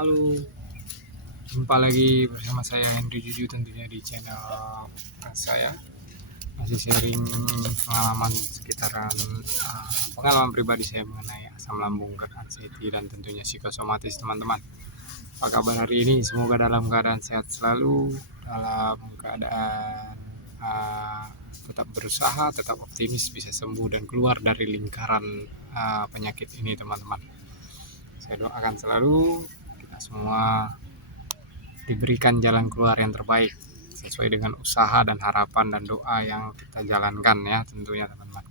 Halo, jumpa lagi bersama saya Henry Juju tentunya di channel saya. Masih sharing pengalaman sekitaran pengalaman pribadi saya mengenai asam lambung, GERD, anxiety, dan tentunya psikosomatis teman-teman. Apa kabar hari ini? Semoga dalam keadaan sehat selalu, dalam keadaan tetap berusaha, tetap optimis, bisa sembuh dan keluar dari lingkaran penyakit ini teman-teman. Saya doakan selalu kita semua diberikan jalan keluar yang terbaik sesuai dengan usaha dan harapan dan doa yang kita jalankan ya tentunya teman-teman.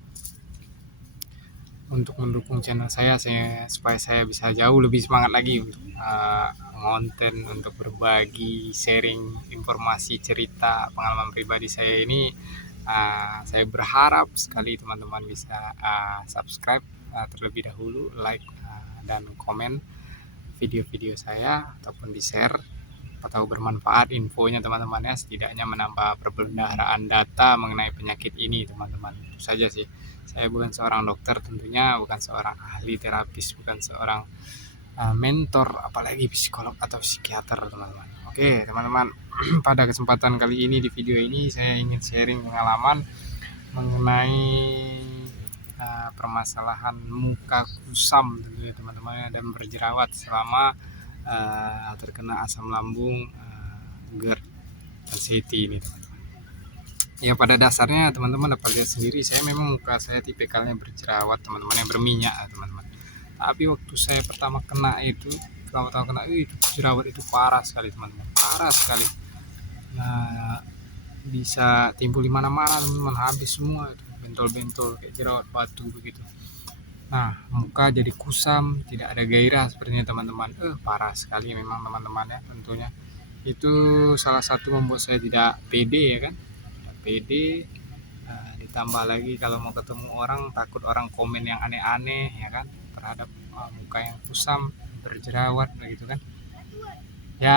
Untuk mendukung channel saya supaya saya bisa jauh lebih semangat lagi untuk konten, untuk berbagi, sharing informasi, cerita, pengalaman pribadi saya ini. Saya berharap sekali teman-teman bisa subscribe terlebih dahulu, like dan komen video-video saya ataupun di share atau bermanfaat infonya teman-teman ya, setidaknya menambah perbendaharaan data mengenai penyakit ini teman-teman. Itu saja sih. Saya bukan seorang dokter tentunya, bukan seorang ahli terapis, bukan seorang mentor, apalagi psikolog atau psikiater teman-teman. Oke teman-teman, pada kesempatan kali ini di video ini saya ingin sharing pengalaman mengenai permasalahan muka kusam tentunya teman-teman dan berjerawat selama terkena asam lambung, GERD, anxiety ini teman-teman. Ya pada dasarnya teman-teman dapat lihat sendiri, saya memang muka saya tipikalnya berjerawat teman-teman, yang berminyak teman-teman. Tapi waktu saya pertama kena itu jerawat itu parah sekali teman-teman, parah sekali. Nah bisa timbul di mana-mana teman-teman, habis semua itu, bentol-bentol kayak jerawat batu begitu. Nah muka jadi kusam, tidak ada gairah sepertinya teman-teman. Parah sekali memang teman-teman ya tentunya. Itu salah satu membuat saya tidak pede ya kan, tidak pede. Ditambah lagi kalau mau ketemu orang, takut orang komen yang aneh-aneh ya kan, terhadap muka yang kusam berjerawat begitu kan. Ya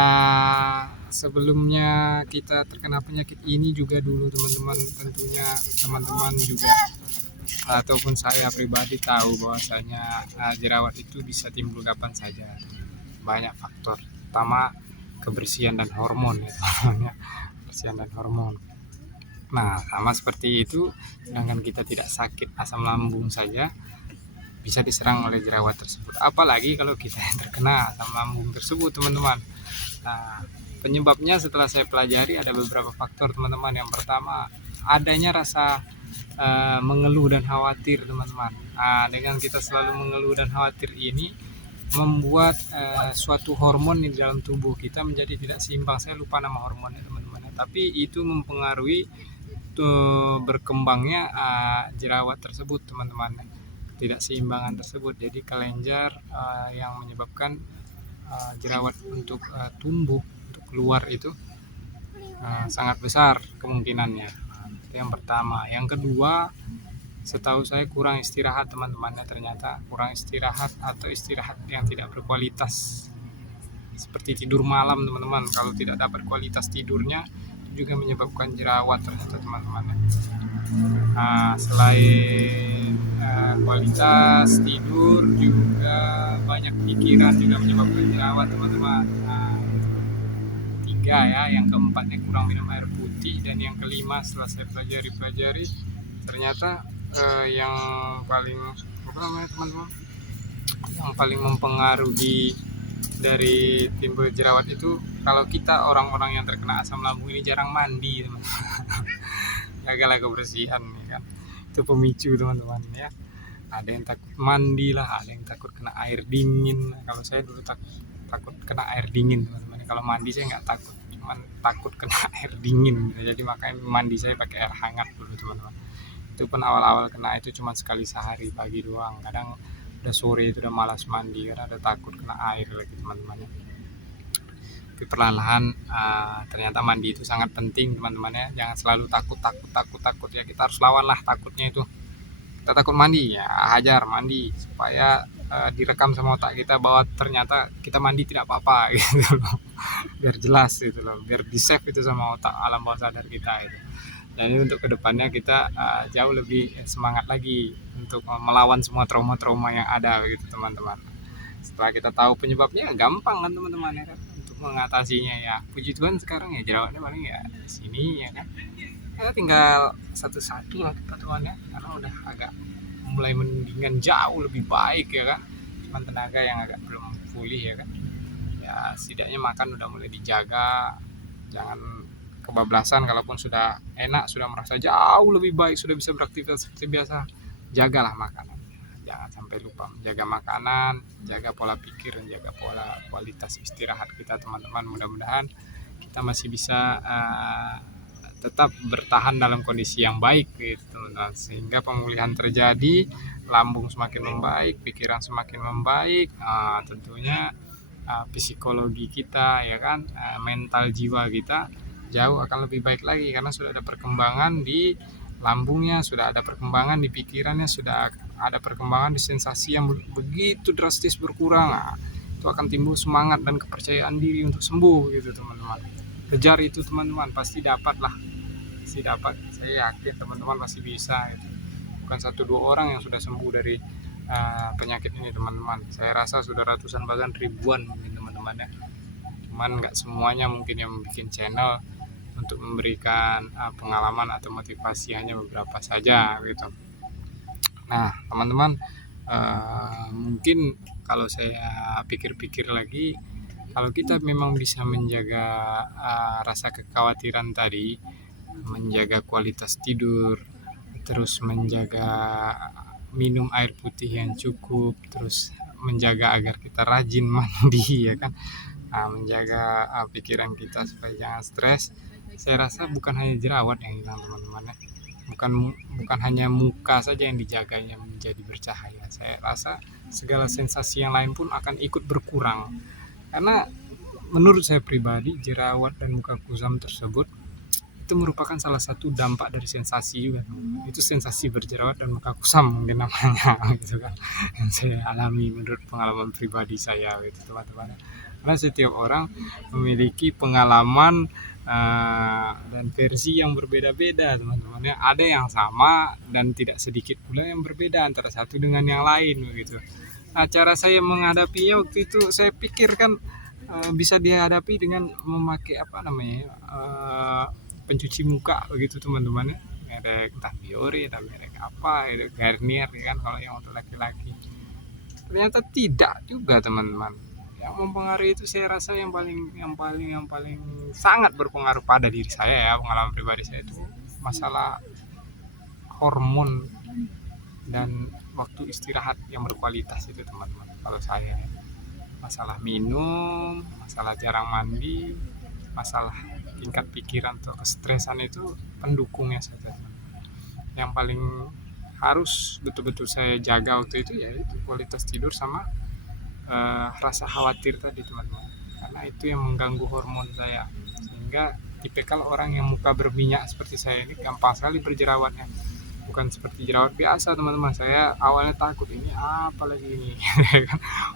sebelumnya kita terkena penyakit ini juga dulu teman-teman, tentunya teman-teman juga ataupun saya pribadi tahu bahwasanya jerawat itu bisa timbul kapan saja. Banyak faktor, pertama kebersihan dan hormon ya, kebersihan dan hormon. Nah sama seperti itu, sedangkan kita tidak sakit asam lambung saja bisa diserang oleh jerawat tersebut, apalagi kalau kita yang terkena asam lambung tersebut teman-teman. Nah penyebabnya setelah saya pelajari ada beberapa faktor teman-teman. Yang pertama, adanya rasa mengeluh dan khawatir teman-teman. Dengan kita selalu mengeluh dan khawatir ini membuat suatu hormon di dalam tubuh kita menjadi tidak seimbang. Saya lupa nama hormonnya teman-teman, tapi itu mempengaruhi berkembangnya jerawat tersebut teman-teman, tidak seimbangan tersebut. Jadi kelenjar yang menyebabkan jerawat untuk tumbuh, untuk keluar itu sangat besar kemungkinannya. Itu yang pertama. Yang kedua, setahu saya kurang istirahat teman-teman, ternyata kurang istirahat atau istirahat yang tidak berkualitas seperti tidur malam teman-teman. Kalau tidak dapat kualitas tidurnya juga menyebabkan jerawat ternyata teman-teman. Selain kualitas tidur, juga banyak pikiran juga menyebabkan jerawat teman-teman. Tiga ya, yang keempatnya kurang minum air putih, dan yang kelima setelah saya pelajari ternyata yang paling teman-teman, yang paling mempengaruhi dari timbul jerawat itu, kalau kita orang-orang yang terkena asam lambung ini jarang mandi teman-teman. Gagal kebersihan ya kan, itu pemicu teman-teman ya. Ada yang takut mandi lah, ada yang takut kena air dingin. Kalau saya dulu takut kena air dingin teman-teman. Kalau mandi saya nggak takut, cuman takut kena air dingin. Jadi makanya mandi saya pakai air hangat dulu teman-teman. Itu pun awal-awal kena itu cuma sekali sehari, pagi doang. Kadang udah sore itu udah malas mandi karena ada takut kena air lagi teman-teman. Tapi perlahan ternyata mandi itu sangat penting teman-teman ya. Jangan selalu takut ya, kita harus lawan lah takutnya itu. Kita takut mandi ya, hajar mandi supaya direkam sama otak kita bahwa ternyata kita mandi tidak apa-apa gitu loh. Biar jelas gitu loh, biar di save itu sama otak alam bawah sadar kita itu. Dan ini untuk kedepannya kita jauh lebih semangat lagi untuk melawan semua trauma-trauma yang ada gitu teman-teman. Setelah kita tahu penyebabnya, gampang kan teman-teman ya kan untuk mengatasinya ya. Puji Tuhan sekarang ya jerawatnya paling ya di sini ya kan. Ya tinggal satu-satu lah teman-teman ya, karena udah agak mulai mendingan, jauh lebih baik ya kan. Cuman tenaga yang agak belum pulih ya kan. Ya setidaknya makan udah mulai dijaga, jangan kebablasan. Kalaupun sudah enak, sudah merasa jauh lebih baik, sudah bisa beraktivitas seperti biasa, jagalah makanan, jangan sampai lupa menjaga makanan, jaga pola pikir, dan jaga pola kualitas istirahat kita teman-teman. Mudah-mudahan kita masih bisa tetap bertahan dalam kondisi yang baik gitu teman-teman, sehingga pemulihan terjadi, lambung semakin membaik, pikiran semakin membaik, tentunya psikologi kita ya kan, mental jiwa kita jauh akan lebih baik lagi, karena sudah ada perkembangan di lambungnya, sudah ada perkembangan di pikirannya, sudah ada perkembangan di sensasi yang begitu drastis berkurang. Itu akan timbul semangat dan kepercayaan diri untuk sembuh gitu teman-teman. Kejar itu teman-teman, pasti dapat lah, pasti dapat. Saya yakin teman-teman pasti bisa gitu. Bukan 1-2 orang yang sudah sembuh dari penyakit ini teman-teman. Saya rasa sudah ratusan bahkan ribuan mungkin teman-teman ya. Cuman nggak semuanya mungkin yang bikin channel untuk memberikan pengalaman atau motivasi, hanya beberapa saja gitu. Nah teman-teman, mungkin kalau saya pikir-pikir lagi, kalau kita memang bisa menjaga rasa kekhawatiran tadi, menjaga kualitas tidur, terus menjaga minum air putih yang cukup, terus menjaga agar kita rajin mandi ya kan, menjaga pikiran kita supaya jangan stres. Saya rasa bukan hanya jerawat yang hilang teman-teman ya, bukan hanya muka saja yang dijaganya menjadi bercahaya. Saya rasa segala sensasi yang lain pun akan ikut berkurang, karena menurut saya pribadi, jerawat dan muka kusam tersebut itu merupakan salah satu dampak dari sensasi juga. Itu sensasi berjerawat dan muka kusam mungkin namanya gitu kan, yang saya alami menurut pengalaman pribadi saya gitu teman-teman. Karena setiap orang memiliki pengalaman dan versi yang berbeda-beda teman-teman ya. Ada yang sama dan tidak sedikit pula yang berbeda antara satu dengan yang lain begitu. Nah, cara saya menghadapinya waktu itu, saya pikirkan bisa dihadapi dengan memakai apa namanya pencuci muka begitu teman-teman ya. Merek entah Biore, entah merek apa, Garnier ya kan kalau yang untuk laki-laki. Ternyata tidak juga teman-teman. Yang mempengaruhi itu saya rasa yang paling sangat berpengaruh pada diri saya ya, pengalaman pribadi saya itu masalah hormon dan waktu istirahat yang berkualitas itu teman-teman. Kalau saya masalah minum, masalah jarang mandi, masalah tingkat pikiran atau kestresan itu pendukungnya saja. Yang paling harus betul-betul saya jaga waktu itu ya itu kualitas tidur sama rasa khawatir tadi teman-teman, karena itu yang mengganggu hormon saya, sehingga tipikal orang yang muka berminyak seperti saya ini gampang sekali berjerawatnya. Bukan seperti jerawat biasa teman-teman. Saya awalnya takut, ini apa lagi ini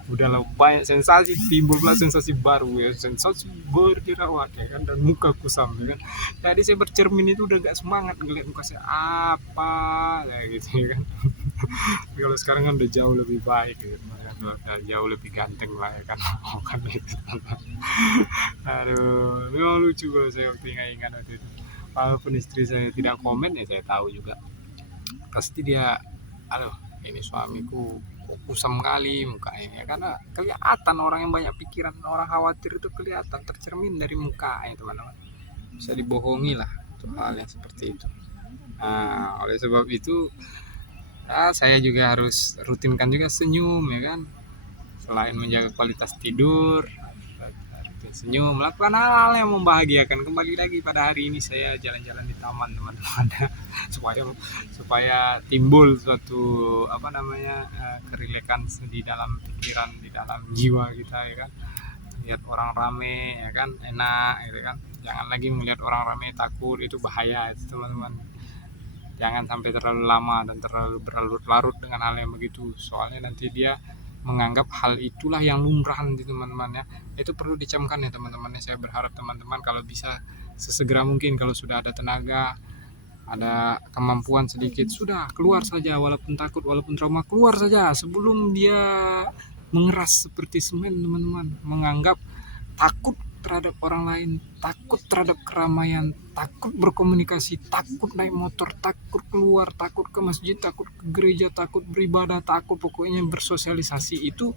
udahlah banyak sensasi, timbul pula sensasi baru ya, sensasi berjerawat ya kan, dan muka kusam ya kan. Jadi saya bercermin itu udah gak semangat ngeliat muka saya apa ya gitu ya kan. Kalau sekarang kan udah jauh lebih baik gitu, udah jauh lebih ganteng lah ya kan. Kan gitu. Aduh, memang lucu kalau saya waktu ingat waktu itu. Walaupun istri saya tidak komen ya saya tahu juga pasti dia, aduh ini suamiku kusam kali mukanya, karena kelihatan orang yang banyak pikiran, orang khawatir itu kelihatan tercermin dari mukanya teman-teman. Bisa dibohongi lah untuk hal yang seperti itu. Nah oleh sebab itu saya juga harus rutinkan juga senyum ya kan, selain menjaga kualitas tidur, senyum, melakukan hal-hal yang membahagiakan. Kembali lagi pada hari ini saya jalan-jalan di taman teman-teman supaya timbul suatu apa namanya kerilekan di dalam pikiran, di dalam jiwa kita ya kan. Lihat orang rame ya kan enak gitu kan, jangan lagi melihat orang rame takut, itu bahaya itu teman-teman. Jangan sampai terlalu lama dan terlalu berlarut-larut dengan hal yang begitu, soalnya nanti dia menganggap hal itulah yang lumrah di teman-teman ya. Itu perlu dicamkan ya teman-teman. Saya berharap teman-teman kalau bisa sesegera mungkin, kalau sudah ada tenaga, ada kemampuan sedikit, sudah keluar saja, walaupun takut, walaupun trauma, keluar saja sebelum dia mengeras seperti semen teman-teman, menganggap takut terhadap orang lain, takut terhadap keramaian, takut berkomunikasi, takut naik motor, takut keluar, takut ke masjid, takut ke gereja, takut beribadah, takut pokoknya bersosialisasi itu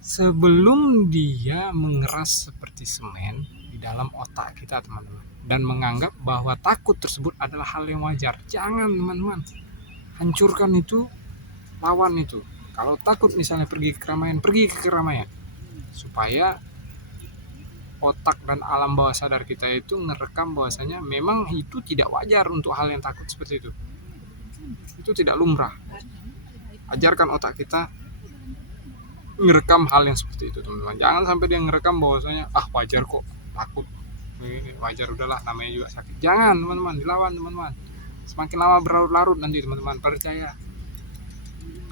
sebelum dia mengeras seperti semen di dalam otak kita teman-teman, dan menganggap bahwa takut tersebut adalah hal yang wajar. Jangan teman-teman, hancurkan itu, lawan itu. Kalau takut misalnya pergi ke keramaian supaya otak dan alam bawah sadar kita itu ngerekam bahwasanya memang itu tidak wajar untuk hal yang takut seperti itu tidak lumrah. Ajarkan otak kita ngerekam hal yang seperti itu teman-teman. Jangan sampai dia ngerekam bahwasanya wajar kok takut, wajar, udahlah namanya juga sakit. Jangan teman-teman, dilawan teman-teman. Semakin lama berlarut-larut nanti teman-teman, percaya,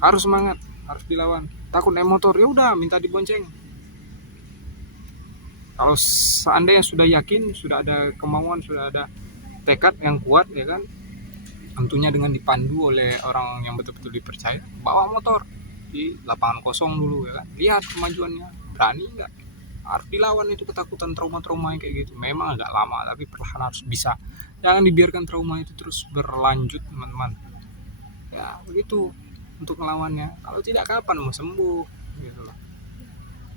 harus semangat, harus dilawan. Takut naik motor, ya udah minta dibonceng. Kalau seandainya sudah yakin, sudah ada kemauan, sudah ada tekad yang kuat, ya kan, tentunya dengan dipandu oleh orang yang betul-betul dipercaya, bawa motor di lapangan kosong dulu, ya kan, lihat kemajuannya, berani nggak, harus dilawan itu ketakutan, trauma-trauma yang kayak gitu. Memang agak lama, tapi perlahan harus bisa. Jangan dibiarkan trauma itu terus berlanjut teman-teman. Ya begitu untuk melawannya. Kalau tidak, kapan mau sembuh gitu loh.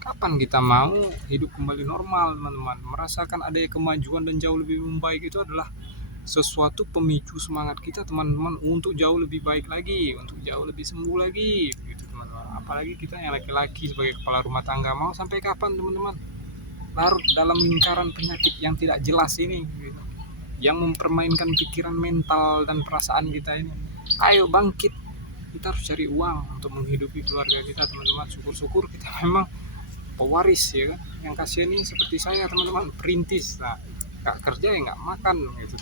Kapan kita mau hidup kembali normal teman-teman? Merasakan adanya kemajuan dan jauh lebih membaik itu adalah sesuatu pemicu semangat kita teman-teman untuk jauh lebih baik lagi, untuk jauh lebih sembuh lagi gitu teman-teman. Apalagi kita yang laki-laki sebagai kepala rumah tangga, mau sampai kapan teman-teman larut dalam lingkaran penyakit yang tidak jelas ini gitu, yang mempermainkan pikiran, mental dan perasaan kita ini. Ayo bangkit, kita harus cari uang untuk menghidupi keluarga kita teman-teman. Syukur-syukur kita memang pewaris, ya kan. Yang kasihan ini seperti saya teman-teman, perintis, nah nggak kerja ya nggak makan gitu.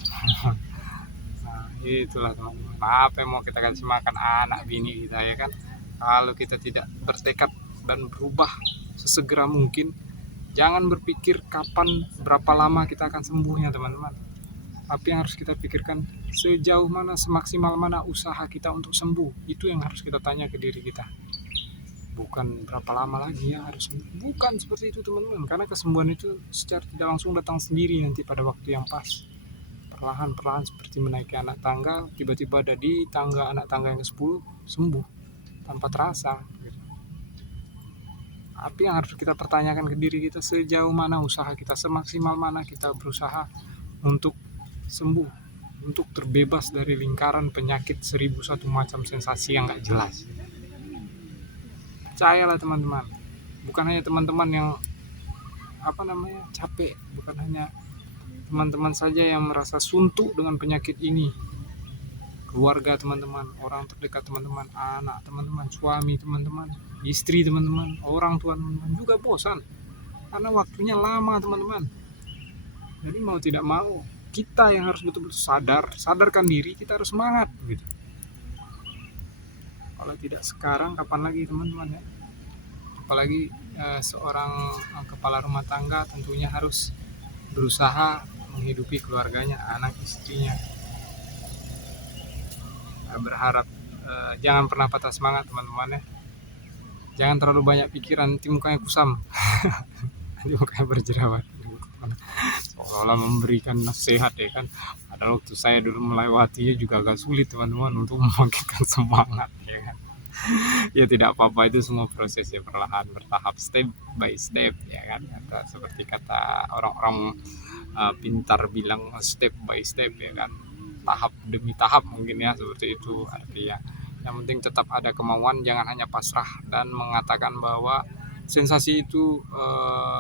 Nah itulah teman-teman, apa yang mau kita kasih makan anak bini kita, ya kan. Kalau kita tidak bertekad dan berubah sesegera mungkin, jangan berpikir kapan, berapa lama kita akan sembuhnya teman-teman. Tapi yang harus kita pikirkan, sejauh mana, semaksimal mana usaha kita untuk sembuh. Itu yang harus kita tanya ke diri kita. Bukan berapa lama lagi ya harus sembuh. Bukan seperti itu teman-teman. Karena kesembuhan itu secara tidak langsung datang sendiri nanti pada waktu yang pas. Perlahan-perlahan seperti menaiki anak tangga, tiba-tiba ada di anak tangga yang ke-10 sembuh tanpa terasa gitu. Tapi yang harus kita pertanyakan ke diri kita, sejauh mana usaha kita, semaksimal mana kita berusaha untuk sembuh, untuk terbebas dari lingkaran penyakit 1001 macam sensasi yang gak jelas. Percayalah teman-teman, bukan hanya teman-teman yang capek, bukan hanya teman-teman saja yang merasa suntuk dengan penyakit ini. Keluarga teman-teman, orang terdekat teman-teman, anak teman-teman, suami teman-teman, istri teman-teman, orang tua teman-teman juga bosan karena waktunya lama teman-teman. Jadi mau tidak mau kita yang harus betul-betul sadarkan diri, kita harus semangat gitu. Kalau tidak sekarang, kapan lagi teman-teman ya? Apalagi seorang kepala rumah tangga tentunya harus berusaha menghidupi keluarganya, anak istrinya. Berharap jangan pernah patah semangat teman-teman ya. Jangan terlalu banyak pikiran, nanti mukanya kusam. Nanti mukanya berjerawat. Seolah-olah memberikan nasihat, ya kan. Padahal waktu saya dulu melewatinya juga agak sulit teman-teman untuk membangkitkan semangat, ya kan. Ya tidak apa-apa, itu semua proses ya, perlahan, bertahap, step by step, ya kan. Seperti kata orang-orang pintar bilang, step by step, ya kan. Tahap demi tahap mungkin ya, seperti itu artinya. Yang penting tetap ada kemauan, jangan hanya pasrah dan mengatakan bahwa sensasi itu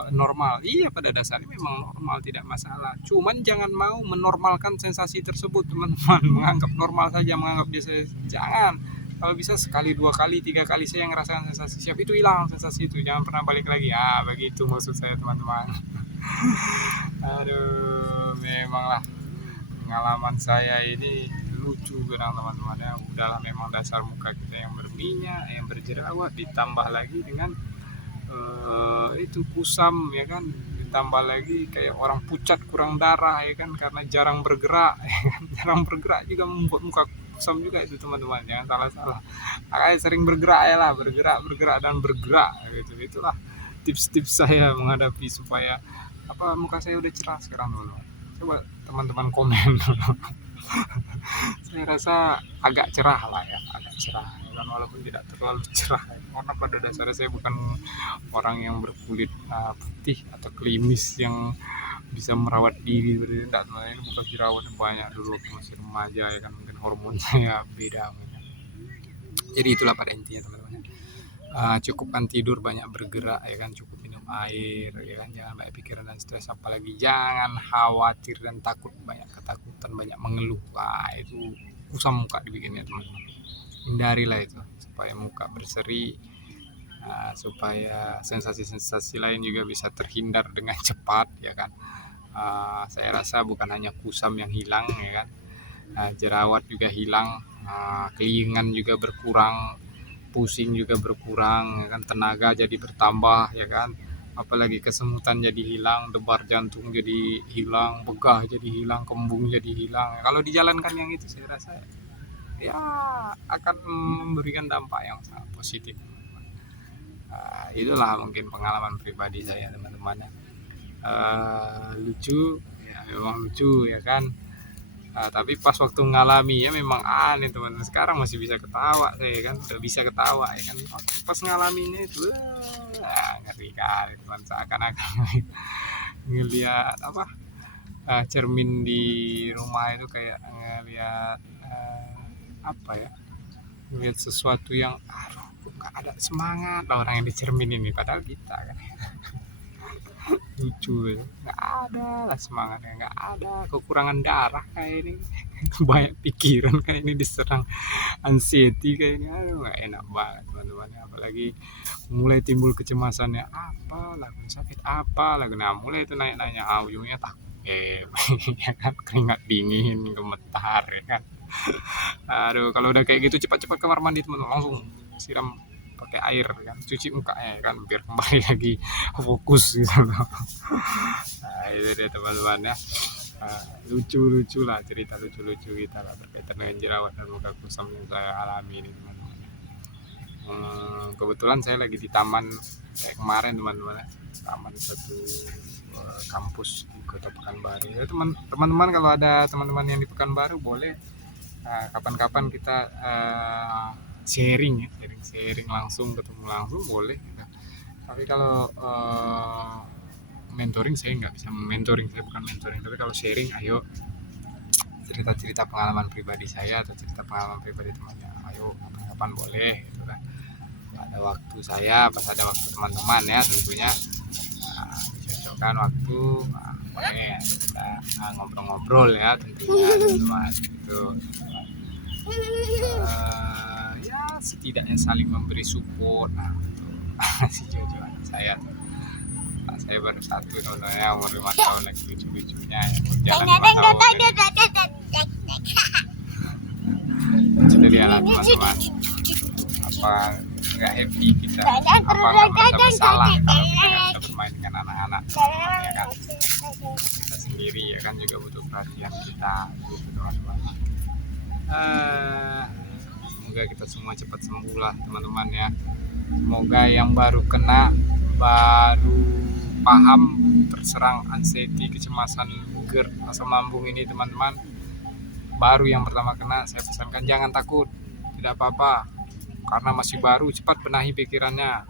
normal. Iya, pada dasarnya memang normal, tidak masalah. Cuman jangan mau menormalkan sensasi tersebut teman-teman. Menganggap normal saja, menganggap biasa. Jangan. Kalau bisa sekali, 2 kali, 3 kali saya ngerasakan sensasi, siap itu hilang sensasi itu, jangan pernah balik lagi. Begitu maksud saya teman-teman. Aduh, memanglah pengalaman saya ini lucu kadang teman-teman ya. Udahlah, memang dasar muka kita yang berminyak, yang berjerawat, ditambah lagi dengan itu kusam, ya kan, ditambah lagi kayak orang pucat, kurang darah, ya kan, karena jarang bergerak, ya kan? Jarang bergerak juga membuat muka kusam juga itu teman-teman, jangan salah-salah. Makanya sering bergerak ya lah, bergerak gitu. Itulah tips-tips saya menghadapi supaya muka saya udah cerah sekarang dulu. Coba teman-teman komen dulu. Saya rasa agak cerah lah ya, agak cerah. Dan walaupun tidak terlalu cerah, karena pada dasarnya saya bukan orang yang berkulit putih atau klimis yang bisa merawat diri seperti itu. Tidak, ini bukan jerawat banyak dulu waktu masih remaja ya kan, mungkin hormon saya beda. Jadi itulah pada intinya teman-teman. Cukupkan tidur, banyak bergerak ya kan, cukup minum air ya kan, jangan banyak pikiran dan stres, apalagi jangan khawatir dan takut, banyak ketakutan, banyak mengeluh, itu kusam muka dibikinnya teman-teman. Hindarilah itu supaya muka berseri, supaya sensasi-sensasi lain juga bisa terhindar dengan cepat ya kan. Saya rasa bukan hanya kusam yang hilang ya kan, jerawat juga hilang, kelingan juga berkurang, pusing juga berkurang ya kan, tenaga jadi bertambah ya kan, apalagi kesemutan jadi hilang, debar jantung jadi hilang, begah jadi hilang, kembung jadi hilang. Kalau dijalankan yang itu saya rasa ya akan memberikan dampak yang sangat positif. Itulah mungkin pengalaman pribadi saya teman-teman. Lucu ya, memang lucu ya kan. Tapi pas waktu ngalami ya memang aneh teman-teman. Sekarang masih bisa ketawa saya kan, udah bisa ketawa ya kan. Pas ngalaminya itu ngeri kali teman, seakan-akan ngelihat cermin di rumah itu kayak ngelihat ngelihat sesuatu yang kok nggak ada semangat lah orang yang di cermin ini, padahal kita kan lucu ya. Nggak ada lah semangatnya, nggak ada, kekurangan darah kayak ini. Banyak pikiran kayak ini, diserang anxiety kayak ini, nggak enak banget teman-teman. Apalagi mulai timbul kecemasannya, lagu sakit lagu, nah mulai itu naik-naiknya, ujungnya takut ya kan, keringat dingin, gemetar ya kan. Kalau udah kayak gitu cepat-cepat kamar mandi teman-teman, langsung siram pakai air kan, cuci mukanya kan, biar kembali lagi fokus gitu. Itu dia teman-teman ya. Lucu-lucu lah, cerita lucu-lucu kita lah berkaitan dengan jerawat dan muka kusam yang saya alami ini teman-teman. Kebetulan saya lagi di taman kayak kemarin teman-teman ya, taman satu kampus di Kota Pekanbaru ya. Teman-teman kalau ada teman-teman yang di Pekanbaru boleh kapan-kapan kita sharing langsung, ketemu langsung boleh gitu. Tapi kalau mentoring saya nggak bisa mentoring, saya bukan mentoring, tapi kalau sharing ayo cerita-cerita pengalaman pribadi saya atau cerita pengalaman pribadi temannya, ayo kapan-kapan boleh gitu kan. Ada waktu saya, pas ada waktu teman-teman ya tentunya, cocokkan waktu, boleh kita ngobrol-ngobrol ya tentunya teman-teman gitu. Ya setidaknya saling memberi support. Si Jojo saya baru satu ya, umur 5 tahun, lagi lucu-lucunya ya, jalan 5 tahun sudah dialah teman-teman. Nggak happy kita, nggak merasa bersalah kalau kita nggak bisa bermain dengan anak-anak ya kan. Kita sendiri ya kan juga butuh perhatian kita gitu teman-teman. Semoga kita semua cepat sembuh lah teman-teman ya. Semoga yang baru kena, baru paham terserang anxiety, kecemasan, GERD, asam lambung ini teman-teman, baru yang pertama kena, saya pesankan jangan takut, tidak apa-apa, karena masih baru, cepat benahi pikirannya,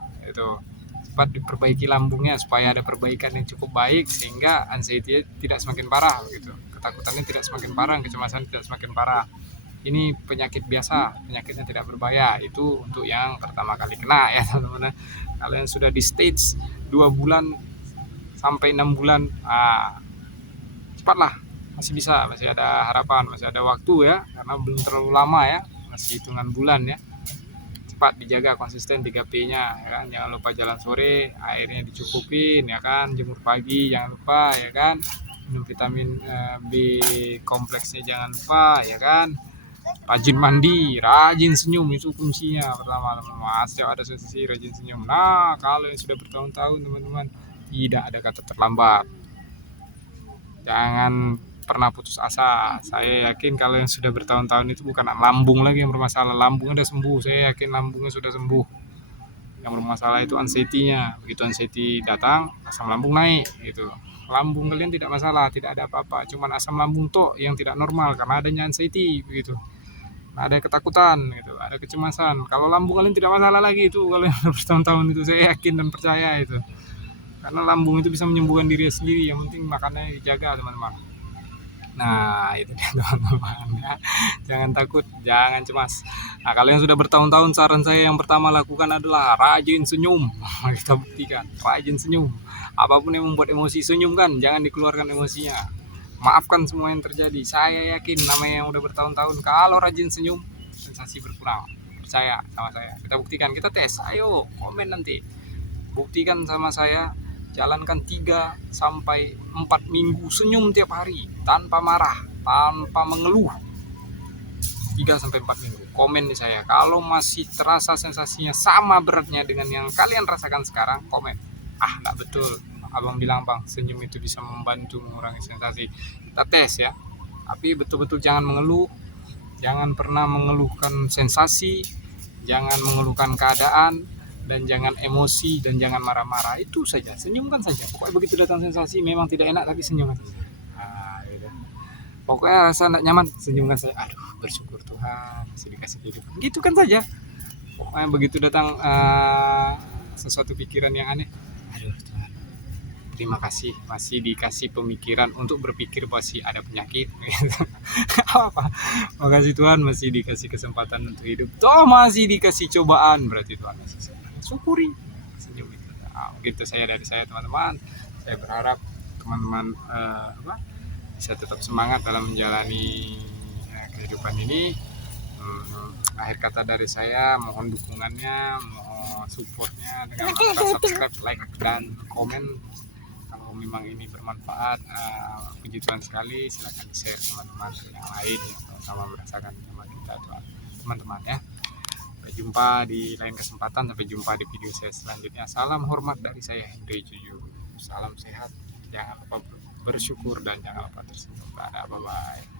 cepat diperbaiki lambungnya supaya ada perbaikan yang cukup baik sehingga anxiety tidak semakin parah gitu, ketakutannya tidak semakin parah, kecemasan tidak semakin parah. Ini penyakit biasa, penyakitnya tidak berbahaya. Itu untuk yang pertama kali kena ya teman-teman. Kalau yang sudah di stage 2 bulan sampai 6 bulan, cepatlah, masih bisa, masih ada harapan, masih ada waktu ya, karena belum terlalu lama ya, masih hitungan bulan ya. Cepat dijaga konsisten 3P-nya ya kan, jangan lupa jalan sore, airnya dicukupin ya kan, jemur pagi jangan lupa ya kan, minum vitamin B kompleksnya jangan lupa ya kan, rajin mandi, rajin senyum, itu kuncinya pertama teman-teman. Ada sensasi rajin senyum. Nah kalau yang sudah bertahun-tahun teman-teman, tidak ada kata terlambat. Jangan pernah putus asa. Saya yakin kalau yang sudah bertahun-tahun itu bukan lambung lagi yang bermasalah, lambungnya udah sembuh. Saya yakin lambungnya sudah sembuh. Yang bermasalah itu anxiety-nya. Begitu anxiety datang, asam lambung naik gitu. Lambung kalian tidak masalah, tidak ada apa-apa, cuman asam lambung toh yang tidak normal karena adanya anxiety begitu. Ada ketakutan gitu, ada kecemasan. Kalau lambung kalian tidak masalah lagi itu, kalau yang bertahun-tahun itu saya yakin dan percaya itu. Karena lambung itu bisa menyembuhkan diri sendiri, yang penting makannya dijaga teman-teman. Nah itu dia teman-teman ya. Jangan takut, jangan cemas. Nah kalau yang sudah bertahun-tahun, saran saya yang pertama lakukan adalah rajin senyum. Kita buktikan, rajin senyum. Apapun yang membuat emosi, senyum kan, jangan dikeluarkan emosinya. Maafkan semua yang terjadi. Saya yakin namanya yang udah bertahun-tahun, kalau rajin senyum, sensasi berkurang. Percaya sama saya. Kita buktikan, kita tes. Ayo komen nanti. Buktikan sama saya. Jalankan 3 sampai 4 minggu senyum tiap hari tanpa marah, tanpa mengeluh. 3 sampai 4 minggu. Komen di saya. Kalau masih terasa sensasinya sama beratnya dengan yang kalian rasakan sekarang, komen. Ah, enggak betul. Abang bilang, Bang, senyum itu bisa membantu mengurangi sensasi. Kita tes ya. Tapi betul-betul jangan mengeluh. Jangan pernah mengeluhkan sensasi. Jangan mengeluhkan keadaan. Dan jangan emosi dan jangan marah-marah. Itu saja, senyumkan saja. Pokoknya begitu datang sensasi memang tidak enak, tapi senyumkan saja. Gitu. Pokoknya rasa tidak nyaman, senyumkan saja. Aduh, bersyukur Tuhan masih dikasih kehidupan. Gitu kan saja. Pokoknya begitu datang sesuatu pikiran yang aneh, aduh Tuhan, terima kasih masih dikasih pemikiran untuk berpikir masih ada penyakit. Apa? Makasih Tuhan masih dikasih kesempatan untuk hidup. Toh masih dikasih cobaan, berarti Tuhan masih syukuri, senyum itu. Nah, begitu saya dari saya teman-teman. Saya berharap teman-teman bisa tetap semangat dalam menjalani kehidupan ini. Akhir kata dari saya, mohon dukungannya, mohon supportnya dengan subscribe, like, dan komen. Kalau memang ini bermanfaat, puji Tuhan sekali, silakan di-share teman-teman yang lain yang sama merasakan sama kita teman-teman ya. Sampai jumpa di lain kesempatan, sampai jumpa di video saya selanjutnya. Salam hormat dari saya, Hendry Juju. Salam sehat, jangan lupa bersyukur dan jangan lupa tersenyum. Bye-bye.